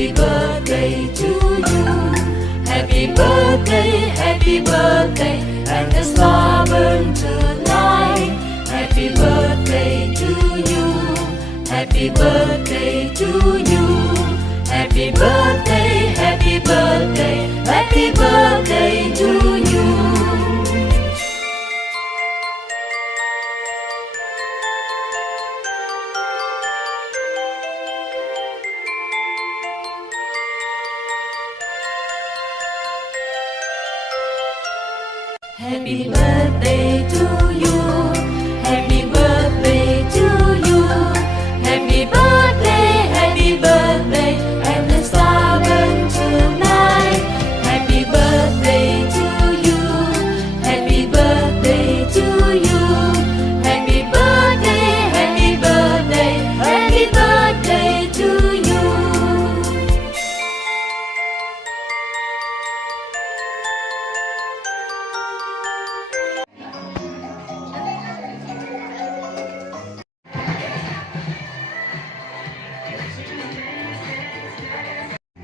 Happy birthday to you. Happy birthday, and the star burn tonight. Happy birthday to you. Happy birthday to you. Happy birthday, happy birthday, happy birthday to you. Happy birthday to you. Happy birthday to you. Happy birthday, and the star burn tonight. Happy birthday to you. Happy birthday to you. Happy birthday, happy birthday, happy birthday to you.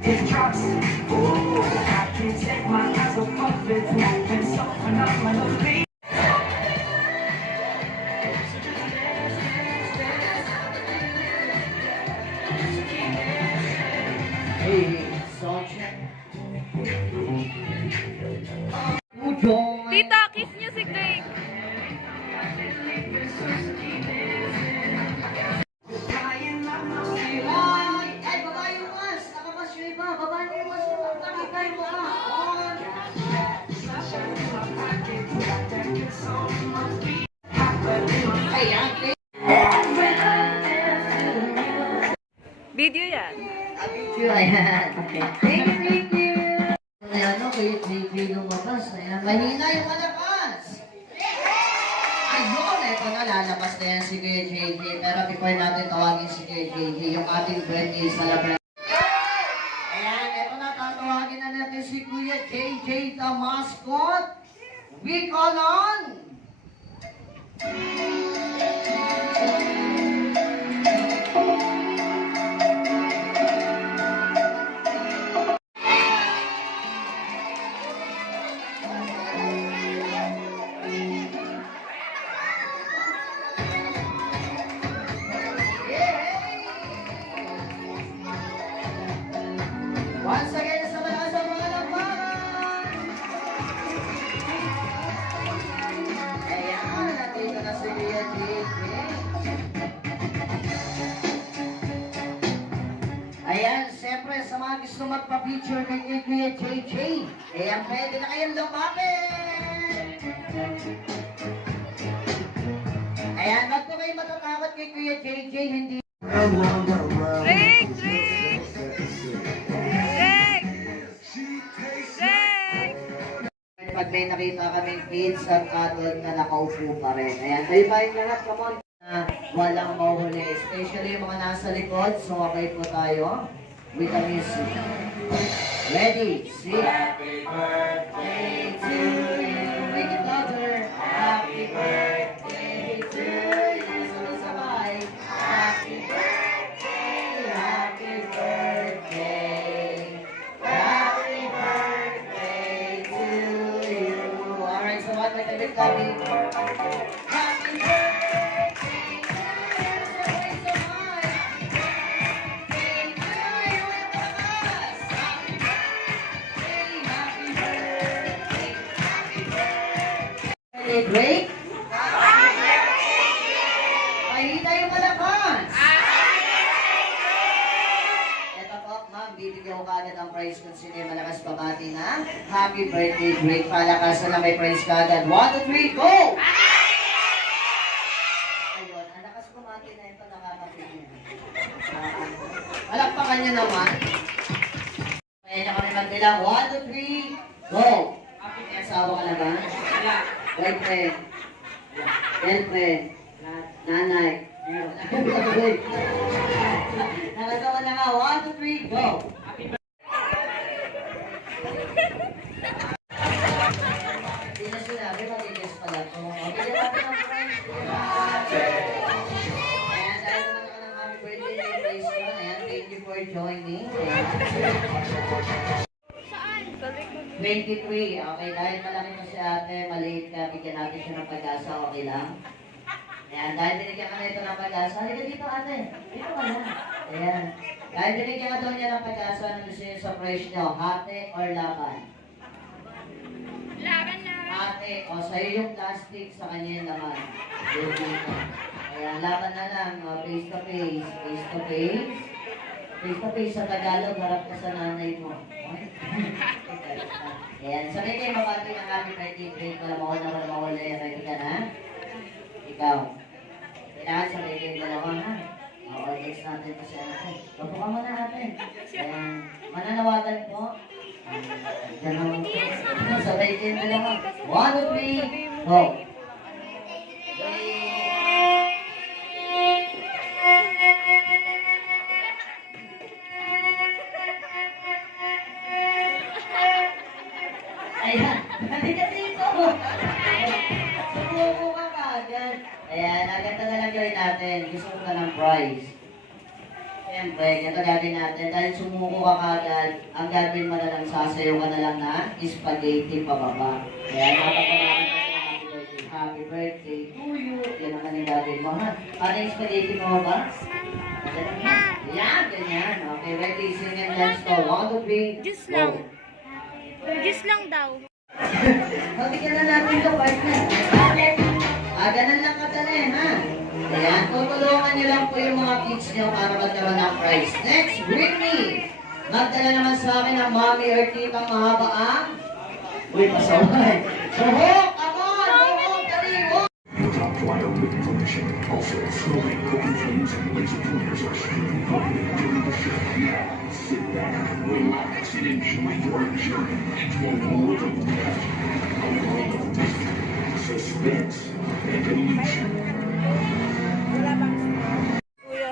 It drops. Ooh, I can't take my eyes off of it. Moving soften up my lovely. Hey, sound check. Tita, kiss niyo si Drake. Ay, baba yung mas! Nakamas yung iba! Baba niyo yung mas! Nakakay mo ka! Ay, ate! Video yan. Video, ayan. Okay. Thank you! Ayan, no? Kay JJ lumabas. Ayan, mahina yung malabas! Ayun, eto na, lalabas na yan si Kuya JJ. Pero before natin tawagin si Kuya JJ, yung ating birthday celebration. Ayan, eto na, tatawagin na natin si Kuya JJ the mascot. We call on! Once again, sa malakas ang mga lamparan! Ayan, nandito na si Kuya JJ. Ayan, siyempre sa mga gusto magpa-feature kay Kuya JJ, ayan, pwede na kayong lumapit! Ayan, wag po kayo matatakot kay Kuya JJ, hindi... Drake! Drake! Drake! Drake! Pag may nakita kaming kids at adult na nakaupo pa rin. Ayan, tayo pa yung lahat, come on. Walang mauhuli. Especially yung mga nasa likod. Sumabay po tayo with the music. Ready? Sing. Happy birthday to you. Make it louder. Happy birthday to you. Sabay-sabay. Happy birthday. Happy birthday. Happy birthday to you. Alright, so what? May tabit kami. Happy birthday to you. Sabay-sabay. Happy birthday to you. Yung malakas. Happy birthday. Happy birthday. Happy birthday. Break? Mahina yung malakas. Ito po, ma'am, bibigyan ko kagad ang prize kung sino yung malakas pabati na. Happy birthday, Drake. Palakasan na may prize kagad. 1, 2, 3, go! Ayun, ang lakas pumati na ito, nakakapigil. Palakpakan niyo naman. Kaya niya kami magbilang. 1, 2, 3, go! May asawa ka na ba? Boyfriend. Girlfriend. Nanay. Nakatawa na nga. 1, 2, 3, go! Hindi na sinabi, mag-guess pala ito. Okay, natin ang prize. Ayan, dahil naman ako ng happy birthday, praise God. Ayan, thank you for for joining. Sa likod. 23. Okay, dahil malaki na si ate, maliit ka, bigyan natin siya ng pag-asa, okay lang? Ayan, dahil binigyan ka na ito ng pag-asa, halika dito ate, dito ka na. Ayan, dahil binigyan ka daw niya ng pag-asa, ano gusto niyo sa praise niyo, hati or laban? Laban na. Hati, o sa'yo yung plastic, sa kanya yung laman. Dito. Ayan, laban na lang, face to face, face to face. Face to face sa Tagalog, harap ka sa nanay mo. Okay? Ayan, sabi kayo mabati ng happy birthday, break, wala mawala, ready ka na? Ikaw. Kailangan sabi kayo dalawa, ha? Oo, next natin pa si ate. Bapo ka muna natin. Ayan, mananawagan po. Dalawa po. Sabay kayo dalawa. 1, 2, 3, go! Ayan, halika dito. Sumuko ka kaagad. Ayan, agad na lang gawin natin. Gusto ko ka ng prize. Siyempre, ito gagawin natin. Dahil sumuko ka kaagad, ang gagawin mo na lang, sasayaw ka na lang na spaghetti pababa. Ayan, napapalaman ka ng happy birthday. Happy birthday to you. Yan naman yung gagawin mo, ha? Paano yung spaghetti mo ba? Yan, ganyan. Okay, ready, sing and dance to. 1, 2, 3, Just go. lang. Just lang daw. Mabigyan na natin ito, partner. Ganun lang kadali, ha? Ayan, tutulungan niyo lang po yung mga kids niyo para magkaroon ng prize. Next, Whitney. Magdala naman sa akin ang mommy or titang mahaba ang... Uy, pasaway. Suhok! Come on! Suhok! Dali! Huwag! Without prior written permission. Also, smoking, cooking flames, and laser pointers are strictly prohibited during the show. Now, sit back, relax, and enjoy your journey into a world of magic, a world of mystery, suspense, and illusion. Kuya.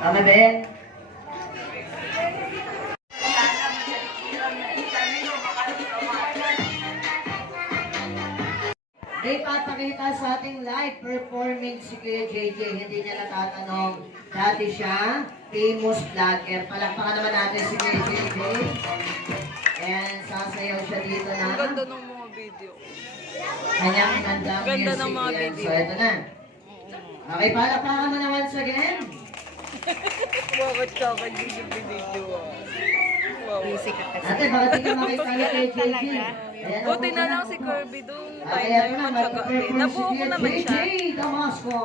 Tama ba yan? May papakita sa ating live performance si Kuya JJ. Hindi niya natatanong. Dati siya, famous vlogger. Palakpakan naman natin si Kuya JJ. And sasayaw siya dito na. Ang ganda ng mga video. Kanyang ganda Ganda ng mga music. video. So, ito na. Okay, palakpakan mo naman sa again. Bakit ka ka video video ah? Wow. Ate, bakit hindi ka makita ni Kuya JJ? Ayan, Buti ako na na. lang si Kirby doon. Tayo Ayan na na, naman siya gabi. mag-perform Nabuo si ko Kuya naman JJ siya. Damasco.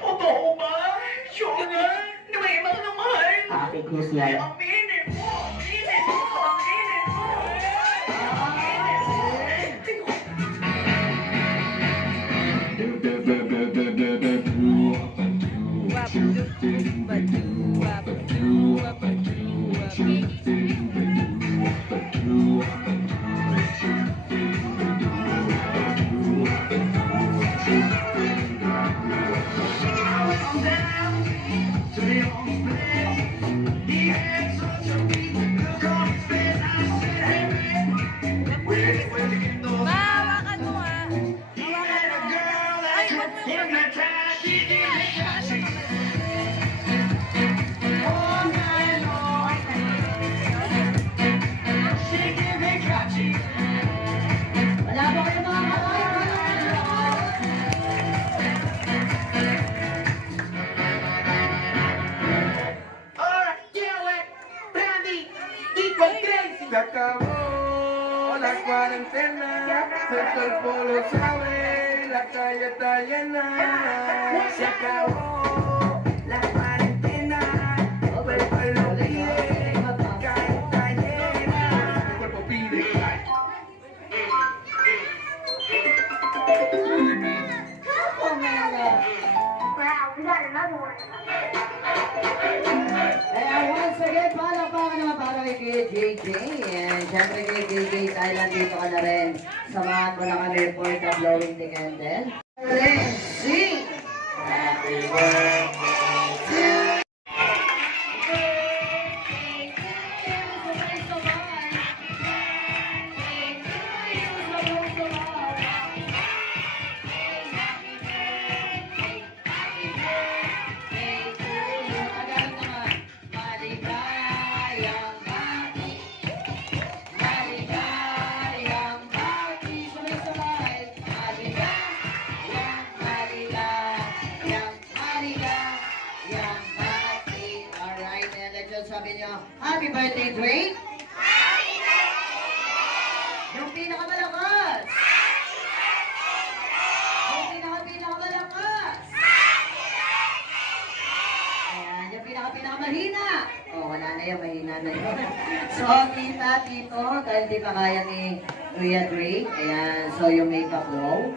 Totoo ba? Sure nga? Naman iba ka naman. Ate Cruz yan. Ang init mo! Ang init mo! Ang init mo! Mahawakan mo ah. Hawakan mo. Ay, wag mo. Wala ba kayo mga kaway? Ahora, Kiewek, Brandy, y con Crazy. Se acabó la cuarentena, el cuerpo lo sabe, la calle está llena. Se acabó la cuarentena, el cuerpo lo pide, la calle está llena. El cuerpo pide. Once again, palakpakan naman para kay Kuya JJ. And syempre kay JJ, dahil nandito ka na rin, samahan mo na kami for the blowing the candle. Let's sing! Happy birthday to you. Sabi niyo, happy birthday, Drake! Happy birthday! Yung pinakamalakas! Yung pinakamalakas! Ayan, yung pinakamahina! Oh, wala na yun, mahina na yun. So, kita dito, dahil di pa kaya ni Kuya Drake. Ayan, so yung makeup glow.